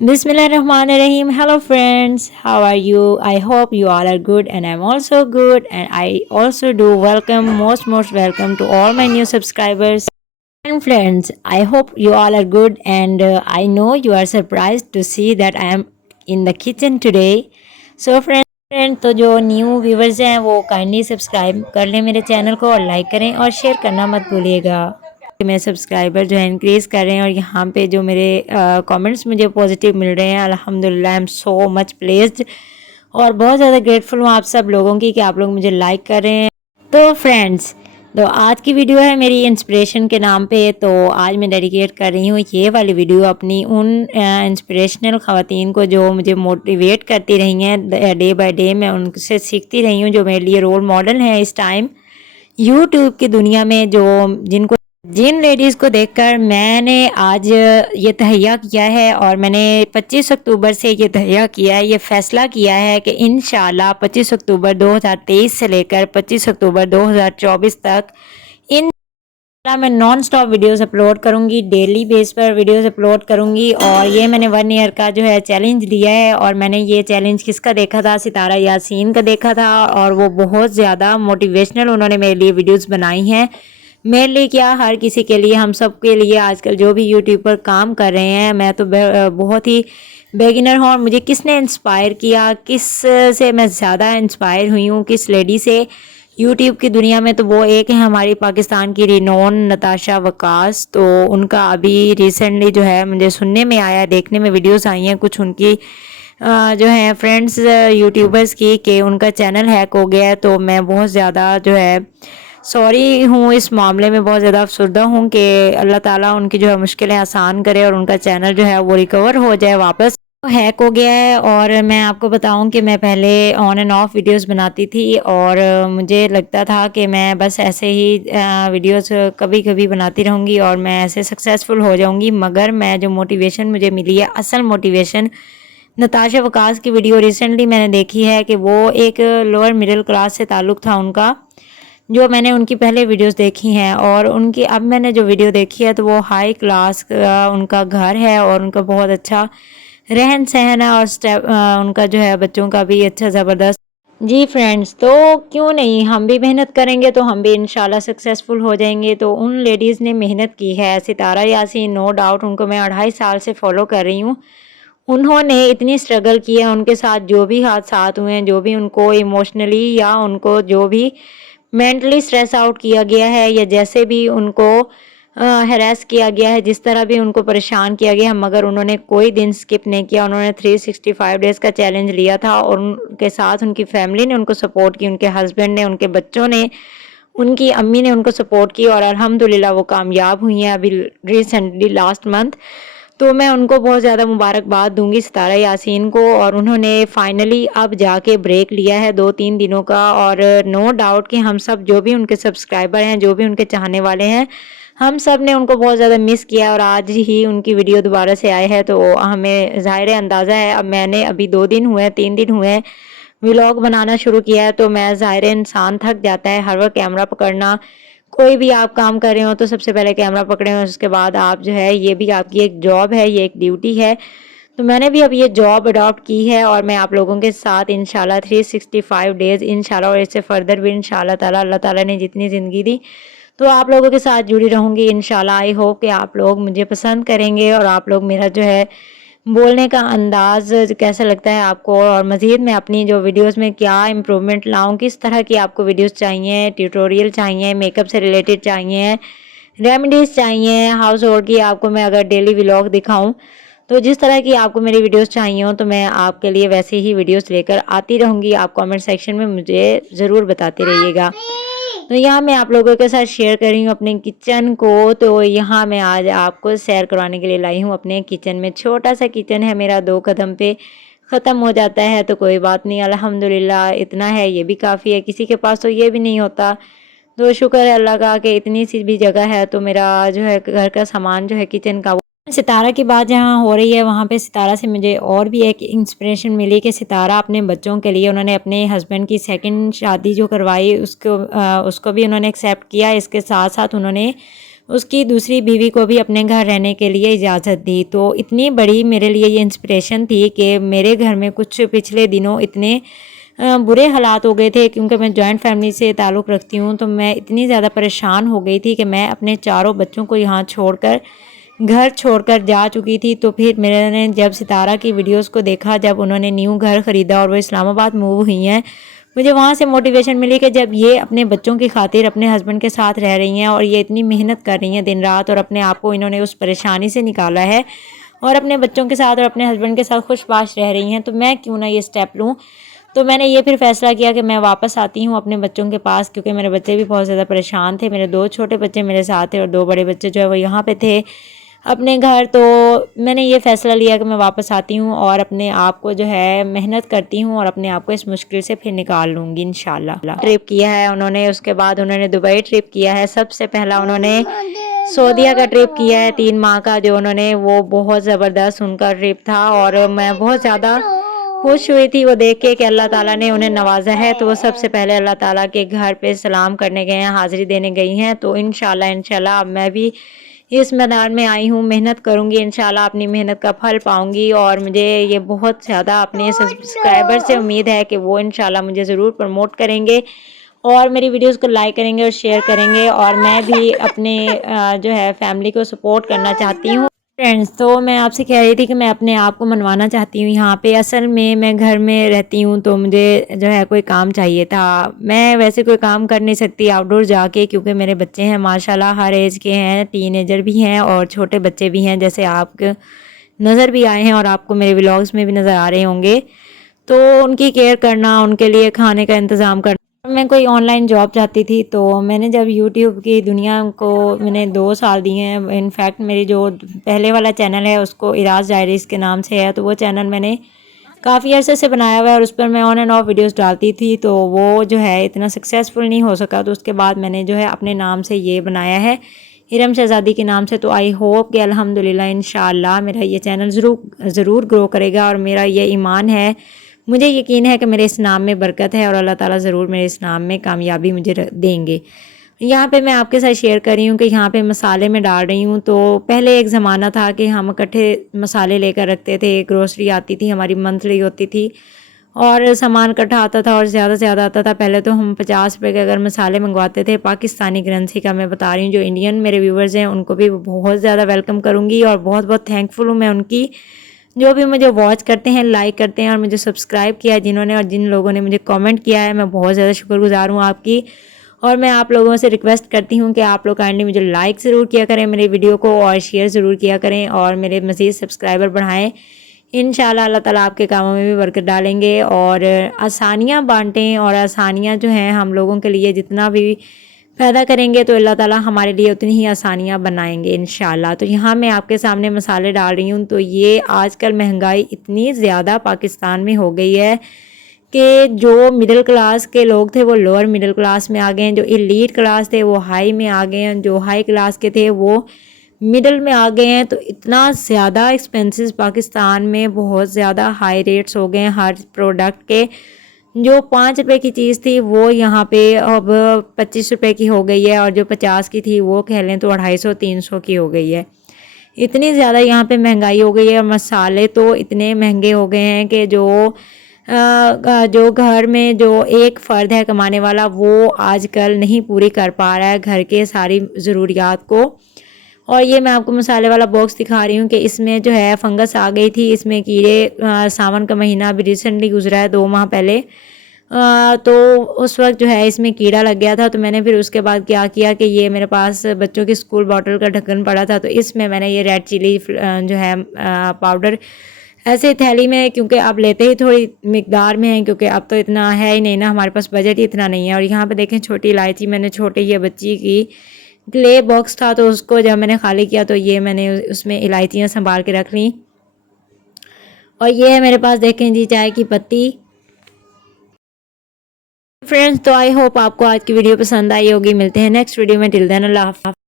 Bismillahirrahmanirrahim. Hello friends, how are you? I hope you all are good and I'm also good, and I also do welcome most welcome to all my new subscribers and friends. I hope you all are good, and I know you are surprised to see that I am in the kitchen today. So friend, तो जो new viewers हैं वो kindly subscribe कर लें मेरे channel को और like करें और शेयर करना मत भूलिएगा। मेरे सब्सक्राइबर जो है इंक्रीज़ कर रहे हैं और यहाँ पे जो मेरे कमेंट्स मुझे पॉजिटिव मिल रहे हैं, अल्हम्दुलिल्लाह I am so much placed और बहुत ज़्यादा ग्रेटफुल हूँ आप सब लोगों की कि आप लोग मुझे लाइक कर रहे हैं। तो फ्रेंड्स, तो आज की वीडियो है मेरी इंस्पिरेशन के नाम पे। तो आज मैं डेडिकेट कर रही हूँ ये वाली वीडियो अपनी उन इंस्पिरेशनल ख़वातीन को जो मुझे मोटिवेट करती रही हैं डे बाय डे। मैं उनसे सीखती रही हूँ जो मेरे लिए रोल मॉडल हैं इस टाइम यूट्यूब की दुनिया में, जिन लेडीज़ को देखकर मैंने आज ये तहैया किया है और मैंने 25 अक्टूबर से ये तहैया किया है, ये फ़ैसला किया है कि इंशाल्लाह 25 अक्टूबर 2023 से लेकर 25 अक्टूबर 2024 तक इंशाल्लाह मैं नॉन स्टॉप वीडियोस अपलोड करूंगी, डेली बेस पर वीडियोस अपलोड करूंगी। और ये मैंने 1 ईयर का जो है चैलेंज लिया है और मैंने ये चैलेंज किसका देखा था, सितारा यासीन का देखा था और वो बहुत ज़्यादा मोटिवेशनल उन्होंने मेरे लिए वीडियोज़ बनाई हैं। मेरे लिए क्या, हर किसी के लिए, हम सब के लिए आजकल जो भी यूट्यूब पर काम कर रहे हैं। मैं तो बहुत ही बेगिनर हूँ और मुझे किसने इंस्पायर किया, किस से मैं ज़्यादा इंस्पायर हुई हूँ, किस लेडी से यूट्यूब की दुनिया में, तो वो एक है हमारी पाकिस्तान की रिनोन नताशा वकास। तो उनका अभी रिसेंटली जो है मुझे सुनने में आया, देखने में वीडियोस आई हैं कुछ उनकी जो है फ्रेंड्स यूट्यूबर्स की, कि उनका चैनल हैक हो गया है। तो मैं बहुत ज़्यादा जो है सॉरी हूँ इस मामले में, बहुत ज़्यादा अफसरदा हूँ कि अल्लाह ताला उनकी जो है मुश्किलें आसान करे और उनका चैनल जो है वो रिकवर हो जाए वापस। हैक हो गया है और मैं आपको बताऊं कि मैं पहले ऑन एंड ऑफ वीडियोस बनाती थी और मुझे लगता था कि मैं बस ऐसे ही वीडियोस कभी कभी बनाती रहूँगी और मैं ऐसे सक्सेसफुल हो जाऊँगी। मगर मैं जो मोटिवेशन मुझे मिली है, असल मोटिवेशन नताशा वकास की वीडियो रिसेंटली मैंने देखी है कि वो एक लोअर मिडिल क्लास से ताल्लुक़ था उनका, जो मैंने उनकी पहले वीडियोस देखी हैं और उनकी अब मैंने जो वीडियो देखी है तो वो हाई क्लास उनका घर है और उनका बहुत अच्छा रहन सहन है और उनका जो है बच्चों का भी अच्छा ज़बरदस्त। जी फ्रेंड्स, तो क्यों नहीं, हम भी मेहनत करेंगे तो हम भी इंशाल्लाह सक्सेसफुल हो जाएंगे। तो उन लेडीज़ ने मेहनत की है, सितारा यासीन नो डाउट, उनको मैं 2.5 साल से फॉलो कर रही हूँ। उन्होंने इतनी स्ट्रगल की है, उनके साथ जो भी हादसात हुए हैं, जो भी उनको इमोशनली या उनको जो भी मेंटली स्ट्रेस आउट किया गया है या जैसे भी उनको हैरेस किया गया है, जिस तरह भी उनको परेशान किया गया है, मगर उन्होंने कोई दिन स्किप नहीं किया। उन्होंने 365 डेज़ का चैलेंज लिया था और उनके साथ उनकी फैमिली ने उनको सपोर्ट की, उनके हस्बैंड ने, उनके बच्चों ने, उनकी अम्मी ने उनको सपोर्ट की और अल्हम्दुलिल्लाह वो कामयाब हुई हैं अभी रिसेंटली लास्ट मंथ। तो मैं उनको बहुत ज़्यादा मुबारकबाद दूंगी सितारा यासीन को, और उन्होंने फाइनली अब जाके ब्रेक लिया है 2-3 दिनों का। और नो डाउट कि हम सब जो भी उनके सब्सक्राइबर हैं, जो भी उनके चाहने वाले हैं, हम सब ने उनको बहुत ज़्यादा मिस किया और आज ही उनकी वीडियो दोबारा से आए हैं तो हमें ज़ाहिर अंदाज़ा है। अब मैंने अभी 2 दिन हुए हैं, 3 दिन हुए हैं व्लॉग बनाना शुरू किया है, तो मैं ज़ाहिर इंसान थक जाता है हर वक्त कैमरा पकड़ना। कोई भी आप काम कर रहे हो तो सबसे पहले कैमरा पकड़े और उसके बाद आप जो है, ये भी आपकी एक जॉब है, ये एक ड्यूटी है। तो मैंने भी अब ये जॉब अडॉप्ट की है और मैं आप लोगों के साथ इंशाल्लाह 365 डेज़ इंशाल्लाह और इससे फर्दर भी इंशाल्लाह ताला, अल्लाह ताला ने जितनी ज़िंदगी दी तो आप लोगों के साथ जुड़ी रहूँगी इंशाल्लाह। आई होप कि आप लोग मुझे पसंद करेंगे और आप लोग मेरा जो है बोलने का अंदाज़ कैसा लगता है आपको, और मज़ीद मैं अपनी जो वीडियोस में क्या इम्प्रूवमेंट लाऊं, किस तरह की आपको वीडियोस चाहिए, ट्यूटोरियल चाहिए, मेकअप से रिलेटेड चाहिए, रेमेडीज़ चाहिए, हाउस होल्ड की आपको मैं अगर डेली व्लॉग दिखाऊं, तो जिस तरह की आपको मेरी वीडियोस चाहिए हो तो मैं आपके लिए वैसे ही वीडियोस लेकर आती रहूँगी। आप कमेंट सेक्शन में मुझे ज़रूर बताते रहिएगा। तो यहाँ मैं आप लोगों के साथ शेयर कर रही हूँ अपने किचन को। तो यहाँ मैं आज आपको सैर करवाने के लिए लाई हूँ अपने किचन में। छोटा सा किचन है मेरा, 2 कदम पे ख़त्म हो जाता है तो कोई बात नहीं, अल्हम्दुलिल्लाह इतना है, ये भी काफ़ी है। किसी के पास तो ये भी नहीं होता, तो शुक्र है अल्लाह का कि इतनी सी भी जगह है तो मेरा जो है घर का सामान जो है किचन का। सितारा की बात जहाँ हो रही है वहाँ पे सितारा से मुझे और भी एक इंस्पिरेशन मिली कि सितारा अपने बच्चों के लिए, उन्होंने अपने हस्बैंड की सेकंड शादी जो करवाई उसको भी उन्होंने एक्सेप्ट किया। इसके साथ साथ उन्होंने उसकी दूसरी बीवी को भी अपने घर रहने के लिए इजाज़त दी। तो इतनी बड़ी मेरे लिए ये इंस्पिरेशन थी कि मेरे घर में कुछ पिछले दिनों इतने बुरे हालात हो गए थे, क्योंकि मैं जॉइंट फैमिली से ताल्लुक़ रखती हूँ। तो मैं इतनी ज़्यादा परेशान हो गई थी कि मैं अपने चारों बच्चों को यहाँ छोड़कर, घर छोड़कर जा चुकी थी। तो फिर मैंने जब सितारा की वीडियोस को देखा, जब उन्होंने न्यू घर ख़रीदा और वो इस्लामाबाद मूव हुई हैं, मुझे वहाँ से मोटिवेशन मिली कि जब ये अपने बच्चों की खातिर अपने हस्बैंड के साथ रह रही हैं और ये इतनी मेहनत कर रही हैं दिन रात, और अपने आप को इन्होंने उस परेशानी से निकाला है और अपने बच्चों के साथ और अपने हस्बैंड के साथ खुशबाश रह रही हैं, तो मैं क्यों ना ये स्टेप लूँ। तो मैंने ये फिर फ़ैसला किया कि मैं वापस आती हूँ अपने बच्चों के पास, क्योंकि मेरे बच्चे भी बहुत ज़्यादा परेशान थे। मेरे 2 छोटे बच्चे मेरे साथ थे और 2 बड़े बच्चे जो है वो यहाँ पे थे अपने घर। तो मैंने ये फ़ैसला लिया कि मैं वापस आती हूँ और अपने आप को जो है मेहनत करती हूँ और अपने आप को इस मुश्किल से फिर निकाल लूँगी इंशाल्लाह। ट्रिप किया है उन्होंने, उसके बाद उन्होंने दुबई ट्रिप किया है, सबसे पहला उन्होंने सऊदीया का ट्रिप किया है 3 माह का जो उन्होंने, वो बहुत ज़बरदस्त उनका ट्रिप था। और मैं बहुत ज़्यादा खुश हुई थी वो देख के कि अल्लाह ताला ने उन्हें नवाजा है। तो वो सबसे पहले अल्लाह ताला के घर पे सलाम करने गए हैं, हाज़िरी देने गई हैं। तो इंशाल्लाह अब मैं भी इस मैदान में आई हूँ, मेहनत करूँगी, इंशाल्लाह अपनी मेहनत का फल पाऊँगी। और मुझे ये बहुत ज़्यादा अपने सब्सक्राइबर से उम्मीद है कि वो इंशाल्लाह मुझे ज़रूर प्रमोट करेंगे और मेरी वीडियोस को लाइक करेंगे और शेयर करेंगे। और मैं भी अपने जो है फैमिली को सपोर्ट करना चाहती हूँ। फ्रेंड्स, तो मैं आपसे कह रही थी कि मैं अपने आप को मनवाना चाहती हूँ यहाँ पे। असल में मैं घर में रहती हूँ तो मुझे जो है कोई काम चाहिए था। मैं वैसे कोई काम कर नहीं सकती आउटडोर जाके, क्योंकि मेरे बच्चे हैं माशाल्लाह हर एज के हैं, टीनेजर भी हैं और छोटे बच्चे भी हैं, जैसे आप नज़र भी आए हैं और आपको मेरे व्लॉग्स में भी नज़र आ रहे होंगे। तो उनकी केयर करना, उनके लिए खाने का इंतज़ाम करना। मैं कोई ऑनलाइन जॉब चाहती थी, तो मैंने जब यूट्यूब की दुनिया को मैंने 2 साल दिए हैं। इनफैक्ट मेरी जो पहले वाला चैनल है उसको इराज डायरीज़ के नाम से है, तो वो चैनल मैंने काफ़ी अरसे से बनाया हुआ है और उस पर मैं ऑन एंड ऑफ वीडियोस डालती थी। तो वो जो है इतना सक्सेसफुल नहीं हो सका, तो उसके बाद मैंने जो है अपने नाम से ये बनाया है, इरम शहज़ादी के नाम से। तो आई होप कि अल्हम्दुलिल्लाह इंशाअल्लाह मेरा ये चैनल ज़रूर ग्रो करेगा और मेरा ये ईमान है, मुझे यकीन है कि मेरे इस नाम में बरकत है और अल्लाह ताला ज़रूर मेरे इस नाम में कामयाबी मुझे देंगे। यहाँ पे मैं आपके साथ शेयर कर रही हूँ कि यहाँ पे मसाले मैं डाल रही हूँ। तो पहले एक ज़माना था कि हम इकट्ठे मसाले लेकर रखते थे, ग्रोसरी आती थी हमारी, मंथली होती थी और सामान इकट्ठा आता था और ज़्यादा से ज़्यादा आता था। पहले तो हम 50 रुपये के अगर मसाले मंगवाते थे, पाकिस्तानी करेंसी का मैं बता रही हूँ। जो इंडियन मेरे व्यूवर्स हैं उनको भी बहुत ज़्यादा वेलकम करूँगी और बहुत बहुत थैंकफुल हूँ मैं उनकी, जो भी मुझे वॉच करते हैं, लाइक करते हैं और मुझे सब्सक्राइब किया है जिन्होंने, और जिन लोगों ने मुझे कमेंट किया है, मैं बहुत ज़्यादा शुक्रगुजार हूँ आपकी। और मैं आप लोगों से रिक्वेस्ट करती हूँ कि आप लोग काइंडली मुझे लाइक ज़रूर किया करें मेरे वीडियो को और शेयर ज़रूर किया करें और मेरे मज़ीद सब्सक्राइबर बढ़ाएँ। इंशाल्लाह अल्लाह ताला आपके कामों में भी बरकत डालेंगे और आसानियाँ बाँटें, और आसानियाँ जो हैं हम लोगों के लिए जितना भी पैदा करेंगे तो अल्लाह ताला हमारे लिए उतनी ही आसानियाँ बनाएंगे इंशाल्लाह। तो यहाँ मैं आपके सामने मसाले डाल रही हूँ। तो ये आजकल महंगाई इतनी ज़्यादा पाकिस्तान में हो गई है कि जो मिडिल क्लास के लोग थे वो लोअर मिडिल क्लास में आ गए हैं, जो एलीट क्लास थे वो हाई में आ गए हैं, जो हाई क्लास के थे वो मिडल में आ गए हैं। तो इतना ज़्यादा एक्सपेंसेस पाकिस्तान में, बहुत ज़्यादा हाई रेट्स हो गए हैं हर प्रोडक्ट के। जो 5 रुपए की चीज़ थी वो यहाँ पे अब 25 रुपए की हो गई है और जो 50 की थी वो कह लें तो 250-300 की हो गई है। इतनी ज़्यादा यहाँ पे महंगाई हो गई है। मसाले तो इतने महंगे हो गए हैं कि जो घर में जो एक फ़र्द है कमाने वाला वो आजकल नहीं पूरी कर पा रहा है घर के सारी ज़रूरियात को। और ये मैं आपको मसाले वाला बॉक्स दिखा रही हूँ कि इसमें जो है फंगस आ गई थी, इसमें कीड़े, सावन का महीना अभी रिसेंटली गुजरा है 2 माह पहले। तो उस वक्त जो है इसमें कीड़ा लग गया था। तो मैंने फिर उसके बाद क्या किया कि ये मेरे पास बच्चों की स्कूल बॉटल का ढक्कन पड़ा था, तो इसमें मैंने ये रेड चिली जो है पाउडर ऐसे थैली में, क्योंकि आप लेते ही थोड़ी मिकदार में हैं, क्योंकि अब तो इतना है ही नहीं ना, हमारे पास बजट ही इतना नहीं है। और यहाँ पे देखें छोटी इलायची, मैंने छोटे ये बच्ची की क्ले बॉक्स था तो उसको जब मैंने खाली किया तो ये मैंने उसमें इलायचियाँ संभाल के रख ली। और ये है मेरे पास देखें जी चाय की पत्ती। फ्रेंड्स, तो आई होप आपको आज की वीडियो पसंद आई होगी। मिलते हैं नेक्स्ट वीडियो में। टिल देन अल्लाह हाफ़िज़।